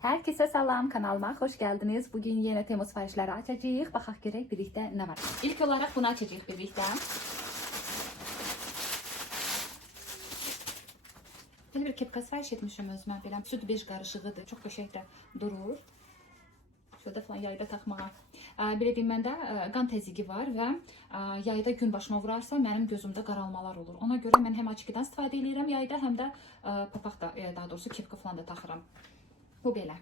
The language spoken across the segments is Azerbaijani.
Herkese salam, kanalıma hoş geldiniz. Bugün yeni Temmuz siparişleri açacağız. Baxaq görək birlikte ne var. İlk olarak bunu açacağız birlikte. Böyle bir kepka sipariş etmişim özümə. Belə süt 5 qarışığıdır. Çox qəşəng durur. Şurada falan yayda taxmağa. Belə deyim, məndə qan təzyiqi var və yayda gün başıma vurarsa mənim gözümdə qaralmalar olur. Ona görə mən həm açıqdan istifadə edirəm yayda, həm də papaq da, daha doğrusu kepka falan da taxıram. Bu belə.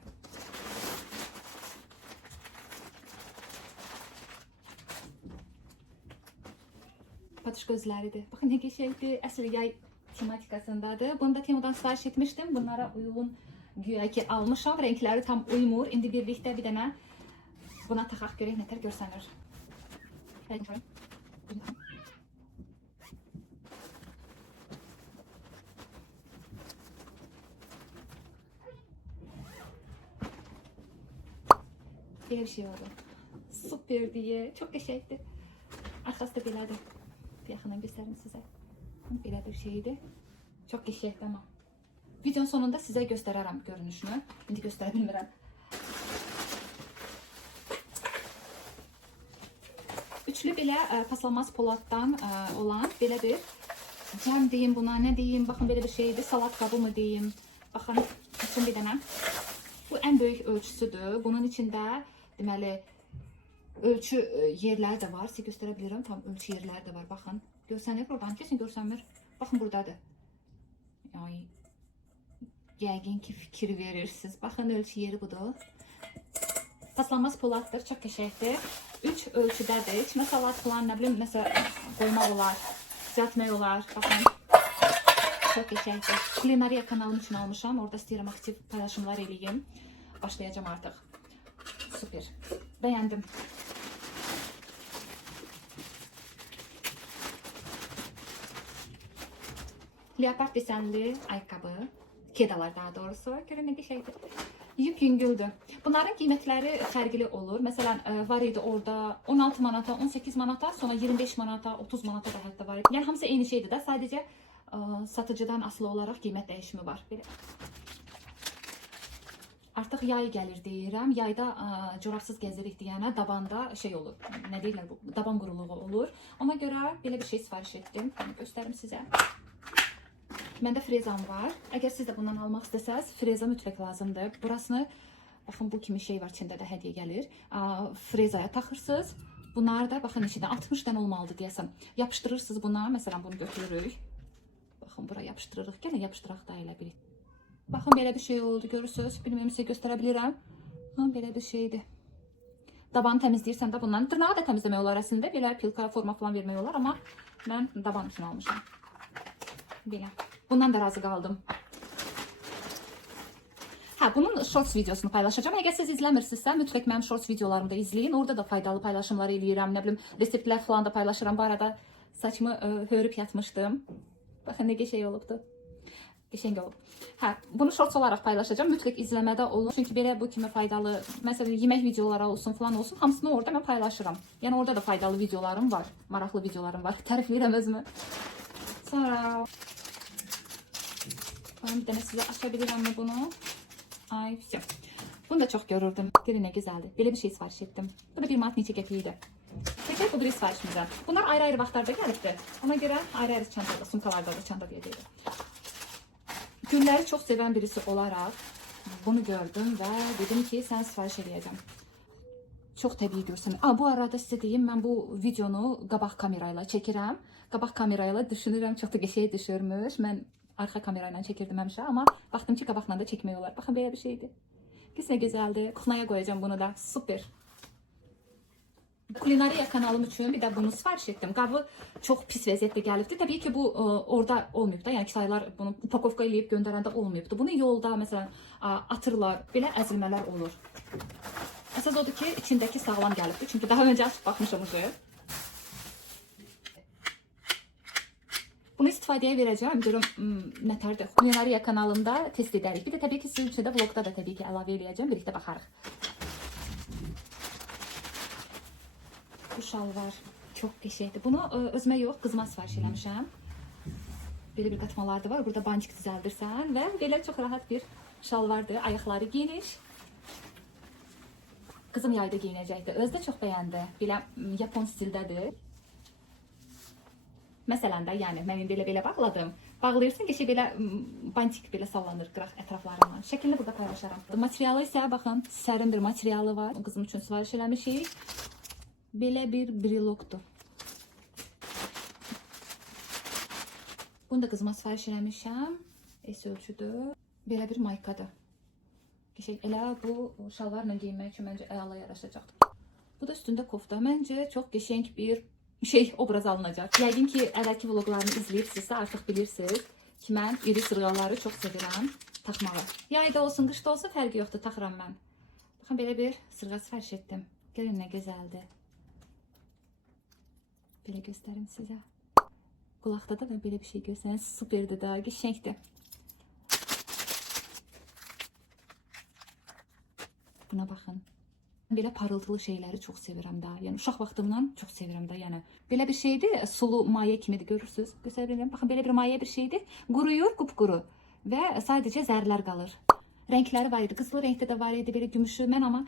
Patış gözləridir. Baxın nə qəşəngdir. Əsl yay tematikasındadır. Bunu da Temu'dan sipariş etmişdim. Bunlara uyğun güya ki almışam. Renkləri tam uymur. İndi birlikdə bir dənə buna taxaq görək nətər görsənir. Belə bir şey oldu. Super diye. Çok qəşəngdir. Arxası da belədir. Bir yaxından göstərim sizə. Belə bir şeydir. Çok qəşəngdir ama. Videonun sonunda sizə göstərərəm görünüşünü. İndi göstərə bilmirəm. Üçlü belə paslanmaz poladdan olan belə bir cəm deyim buna, nə deyim? Baxın belə bir şeydir. Salat qabı mı deyim? Baxın, açın bir dənə. Bu ən böyük ölçüsüdür. Bunun içində deməli ölçü yerləri də var. Sizə göstərə bilirəm. Tam ölçü yerləri də var. Baxın. Görsənir buradan. Kesin görsənmir. Baxın buradadır. Ay. Yəqin ki fikir verirsiniz. Baxın ölçü yeri budur. Paslanmaz poladdır. Çox qəşəngdir. 3 ölçüdədir. İçinə salat falan, nə bilim, nəsə qoymaq olar. Düzəltmək olar. Baxın. Çox qəşəngdir. Kulinariya kanalım üçün almışam. Orada istəyirəm aktiv paylaşımlar eləyim. Başlayacağım artıq. Super. Beğendim. Leopard desenli ayakkabı. Kedalar daha doğrusu. Görün ne şeydir. Yük yüngüldür. Bunların qiymətləri fərqli olur. Məsələn, var idi orada 16 manata, 18 manata, sonra 25 manata, 30 manata da hətta var idi. Yəni hamısı eyni şeydir də. Sadəcə satıcıdan asılı olaraq qiymət dəyişimi var. Belə. Artıq yay gəlir deyirəm. Yayda corabsız gəzirik deyənə dabanda şey olur. Nə deyirlər bu? Daban quruluğu olur. Ona görə belə bir şey sifariş etdim. Göstərim sizə. Məndə frezam var. Əgər siz də bundan almaq istəsəz, freza mütləq lazımdır. Burasını, baxın bu kimi şey var, içində də hədiyyə gəlir. Frezaya taxırsınız. Bunlar da, baxın içində 60 dənə olmalıdır deyəsən. Yapışdırırsınız buna. Məsələn, bunu götürürük. Baxın, bura yapışdırırıq. Gəlin yapışdıraq da elə birik. Baxın, belə bir şey oldu, görürsünüz. Bilməyim, sizə göstərə bilirəm. Belə bir şeydir. Dabanı təmizləyirsən də bundan. Dırnağı da təmizləmək olar əslində. Belə pilka forma falan vermək olar, amma mən daban üçün almışam. Belə. Bundan da razı qaldım. Bunun shorts videosunu paylaşacağım. Əgər siz izləmirsinizsə, mütləq mənim shorts videolarımda izləyin. Orada da faydalı paylaşımlar eləyirəm. Nə bilim, reseptlər falan da paylaşıram. Bu arada saçımı hörüb yatmışdım. Baxın, nə qəşəng olubdu. Qəşəng olub. Bunu shorts olaraq paylaşacağım. Mütləq izləmədə olun. Çünki belə bu kimi faydalı, məsələn, yemək videoları olsun falan olsun, hamısını orada mən paylaşıram. Yəni orada da faydalı videolarım var. Maraqlı videolarım var. Tərifləyirəm özümü. Sonra bir dənə sizə aça bilirəmmi bunu? Ay, все. Bunu da çox görürdüm. Görün nə gözəldir. Belə bir şey sifariş etdim. Bu da 1 manat neçə qəpiyidir. Peki bu biri sifarişimizə. Bunlar ayrı-ayrı vaxtlarda gəlibdir. Ona görə ayrı-ayrı çantada, sumkalarda da çanta deyəcəyim. Gülləri çox sevən birisi olaraq bunu gördüm və dedim ki, sən sifariş edəcəm. Çox təbii görsənir. Bu arada sizə deyim, mən bu videonu qabaq kamerayla çəkirəm. Qabaq kamerayla düşünürəm, çox da qəşəng düşürmüş. Mən arxa kamerayla çəkirdim həmişə, amma baxdım ki, qabaqla da çəkmək olar. Baxın, belə bir şeydir. Kesin nə gözəldir. Kuxnaya qoyacağım bunu da. Super. Kulinariya kanalım üçün bir də bunu sifariş etdim. Qabı çox pis vəziyyətdə gəlibdi. Təbii ki, bu orada olmayıb da. Yəni ki, sayılar bunu upakovka eləyib göndərəndə olmayıbdı. Bunu yolda, məsələn, atırlar. Belə əzilmələr olur. Əsas odur ki, içindəki sağlam gəlibdi. Çünki daha öncə açıb baxmışam. Bunu istifadəyə verəcəm. Görüm nətərdir. Kulinariya kanalında test edərik. Bir də təbii ki, sizin üçün də vlogda da təbii ki, əlavə eləyəcəm. Birlikdə baxarıq. Bu şalvar çox qəşəngdir. Bunu özümə yox, qızıma sifariş eləmişəm. Belə bir qatmalar da var. Burada bancik düzəldirsən və belə çox rahat bir şalvardır. Ayaqları geniş. Kızım yayda giyinəcəkdi. Özü də çox bəyəndi. Belə Yapon stildədir. Məsələn də, yəni mən indi belə bağladım. Bağlayırsan ki, belə bantik belə sallanır qıraq ətraflarından. Şəklini burada paylaşaram. Materialı isə baxın, sərin bir materialı var. Qızım üçün sifariş eləmişik. Belə bir brelokdur. Bunu da qızıma sifariş eləmişəm. S ölçüdür. Belə bir maykadır. Elə bu şalvarla giyinmək üçün məncə əla yaraşacaqdır. Bu da üstündə kofta. Məncə çox qəşəng bir obraz alınacaq. Yəqin ki, əvvəlki vloqlarını izləyibsinizsə artıq bilirsiniz ki, mən iri sırğaları çox sevirəm taxmağı. Yayda olsun, qışda olsun fərqi yoxdur, taxıram mən. Baxın, belə bir sırğa sifariş etdim. Görün nə gözəldir. Belə göstərim sizə. Qulaqda da belə bir şey görsəniz, superdir da, qəşəngdir. Buna baxın. Belə parıltılı şeyləri çox sevirəm da. Yəni uşaq vaxtımdan çox sevirəm da. Yəni belə bir şeydir, sulu maye kimidir, görürsüz? Göstərə bilirəm. Baxın, belə bir maye bir şeydir. Quruyur, qupquru və sadəcə zərlər qalır. Rəngləri var idi. Qızılı rəngdə də var idi, belə gümüşü. Mən amma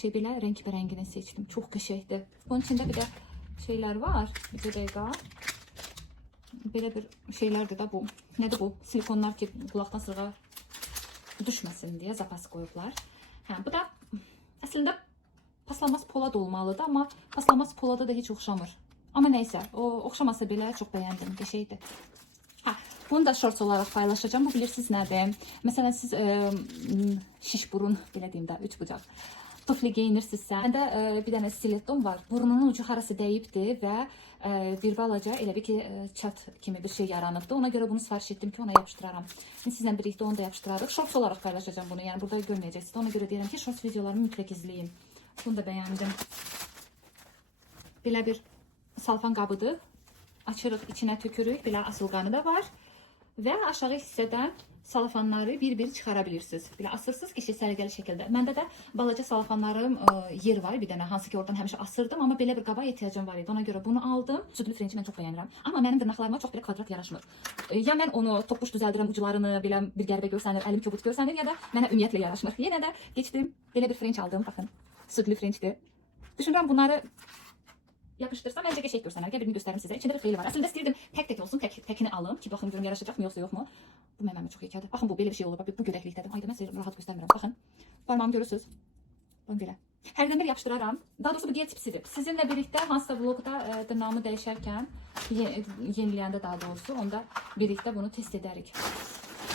belə rəngini seçdim. Çox qəşəngdir. Bunun içində bir də şeylər var. Bir dəqiqə. Belə bir şeylərdir də bu. Nədir bu? Silikonlar ki, qulaqdan sırğa düşməsin deyə zapas qoyublar. Hə, bu da əslində paslanmaz polad olmalıdır, amma paslanmaz polada da heç oxşamır. Amma nəysə, o oxşamasa belə çox bəyəndim, qəşəngdir. Hə, bunu da shorts olaraq paylaşacağım. Bu bilirsiniz nədir? Məsələn, siz şiş burun, belə deyim də, 3 bucaq tufli geyinirsinizsə, məndə bir dənə stilettom var. Burnunun ucu harası dəyibdir və bir balaca elə bir ki, çat kimi bir şey yaranıbdır. Ona görə bunu sifariş etdim ki, ona yapışdıraram. Sizlə birlikdə onu da yapışdırarıq. Shorts olaraq paylaşacağım bunu. Yəni burada görməyəcəksiniz. Ona görə deyirəm ki, shorts videolarımı mütləq izləyin. Bunu da bəyəndim. Belə bir salfan qabıdır. Açırıq, içinə tökürük. Belə asılqanı da var. Və aşağı hissədən salafanları bir-bir çıxara bilirsiniz. Belə asırsınız ki, səliqəli şəkildə. Məndə də balaca salafanlarım yer var bir dənə, hansı ki oradan həmişə asırdım, amma belə bir qaba ehtiyacım var idi. Ona görə bunu aldım. Südlü frençi mən çox bəyənirəm. Amma mənim dırnaqlarıma çox belə kvadrat yaraşmır. Ya mən onu topuş düzəldirəm, uclarını belə bir qəribə görsənir, əlim kobud görsənir, ya da mənə ümumiyyətlə yaraşmır. Yenə də keçdim, belə bir frenç aldım, baxın. Südlü frençdir. Düşünürəm bunları yapıştırsam məncə qəşəng görsənər. Gəl birini göstərim sizə. İçində bir xeyli var. Əslində istəyirdim tək olsun, təkini alım ki, baxın görüm yaraşacaqmı yoxsa yoxmu. Bu mənim çox hekayədir. Baxın bu belə bir şey olur. Bu gödəklikdədir. Ayda mən sizə rahat göstərmirəm. Baxın. Barmağımı görürsüz? Baxın belə. Hərdən bir yapışdıraram. Daha doğrusu bu diyə tipsidir. Sizinlə birlikdə hansısa vloqda dırnağımı dəyişərkən, yeniləyəndə daha doğrusu, onda birlikdə bunu test edərik.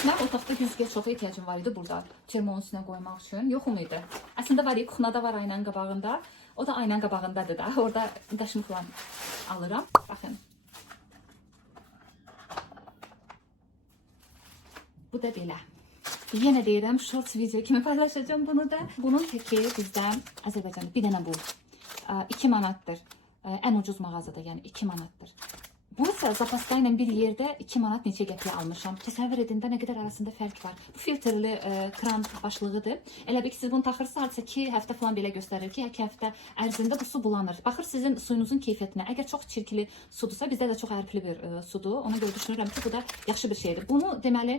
Mən otaqda güzgə çoxu ehtiyacım var idi burada. Termonun üstünə qoymaq üçün. Yoxum idi. Əslində var, kuxnada var aynanın qabağında. O da aynanın qabağındadır da. Orada daşımı falan alıram. Baxın. Bu da belə. Yenə deyirəm, shorts video kimi paylaşacağım bunu da. Bunun təki bizdən Azərbaycanda bir dənə bu. 2 manatdır. Ən ucuz mağazada, yəni 2 manatdır. Bu isə zapaska ilə bir yerdə 2 manat neçə qəpiyə almışam. Təsəvvür edin də nə qədər arasında fərq var. Bu filtrli kran başlığıdır. Elə bir ki, siz bunu taxırsınız, 2 həftə falan belə göstərir ki, 2 həftə ərzində bu su bulanır. Baxır sizin suyunuzun keyfiyyətinə. Əgər çox çirkli sudursa, bizdə də çox ərkli bir sudur. Ona görə düşünürəm ki, bu da yaxşı bir şeydir. Bunu deməli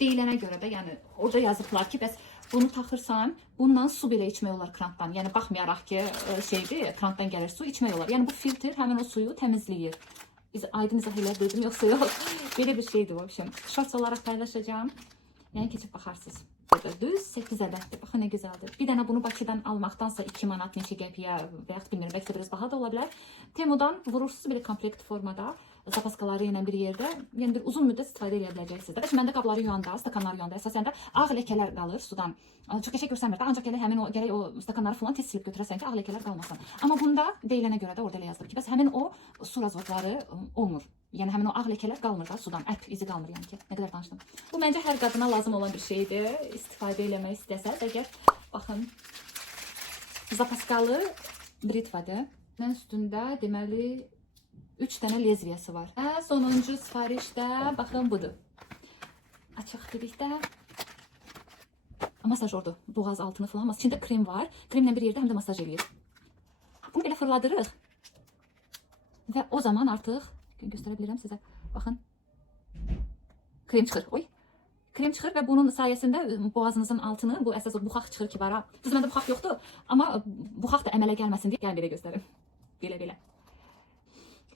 deyilənə görə də, yəni orada yazıblar ki, bəs bunu taxırsan, bundan su belə içmək olar krantdan. Yəni baxmayaraq ki, krantdan gəlir su içmək olar. Yəni bu filtr həmin o suyu təmizləyir. Aydın izah elədim, yoxsa yox. Belə bir şeydir bu. Shorts olaraq paylaşacağım. Yəni keçib baxarsınız. Düz 8 ədəddir. Baxın nə gözəldir. Bir dənə bunu Bakıdan almaqdansa 2 manat neçə qəpiyə və yaxud bilmirəm, bəlkə biraz baha da ola bilər. Temudan vurursuz belə komplekt formada zapaskaları ilə bir yerdə, yəni bir uzun müddət istifadə edə biləcəksiniz. Bəs məndə qabları yuyanda, stakanları yuyanda əsasən də ağ ləkələr qalır sudan. Çox qəşəng görsənmir də, ancaq gərək o stakanları falan tez silib götürəsən ki, ağ ləkələr qalmasın. Amma bunda deyilənə görə də orada elə yazılır ki, bəs həmin o su razvotları olmur. Yəni həmin o ağ ləkələr qalmır da sudan, ət izi qalmır yəni ki. Nə qədər danışdım. Bu məncə hər qadına lazım olan bir şeydir. İstifadə eləmək istəsəz, əgər baxın, zapaskalı britvadır. Mən üstündə deməli 3 dənə lezviyası var. Və sonuncu sifarişdə baxın budur. Açıq birlikdə masajordur. Boğaz altını falan. İçində krem var. Kremlə bir yerdə həm də masaj eləyir. Bunu belə fırladırıq. Və o zaman artıq göstərə bilirəm sizə. Baxın. Krem çıxır. Oy. krem çıxır və bunun sayəsində boğazınızın altını, bu əsas o buxaq çıxır ki var ha. Düz məndə buxaq yoxdur, amma buxaq da əmələ gəlməsin deyə gəlin belə göstərim. Belə.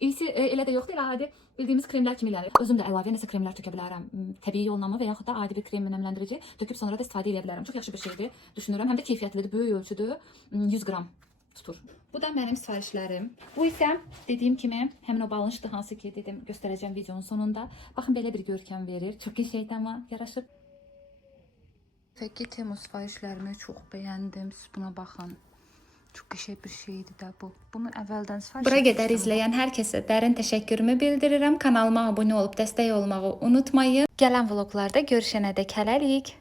İyisi elə də yoxdur, elə adi bildiyimiz kremlər kimi gəlir. Özüm də əlavə nəsə kremlər tökə bilərəm. Təbii yolla və yaxud da adi bir krem nəmləndirici töküb sonra da istifadə edə bilərəm. Çox yaxşı bir şeydir, düşünürəm. Həm də keyfiyyətlidir, böyük ölçüdür. 100 qram tutur. Bu da mənim sifarişlərim. Bu isə dediyim kimi həmin o balınçdır, hansı ki dedim göstərəcəm videonun sonunda. Baxın belə bir görkəm verir. Çox qəşəngdir amma yaraşır. Peki Temu sifarişlərimi çox bəyəndim. Siz buna baxın. Çok qəşəng bir şeydi də bu. Bunu əvvəldən sifariş etmişdim. Bura qədər izləyən hər kəsə dərin təşəkkürümü bildirirəm. Kanalıma abunə olub dəstək olmağı unutmayın. Gələn vloqlarda görüşənədək hələlik.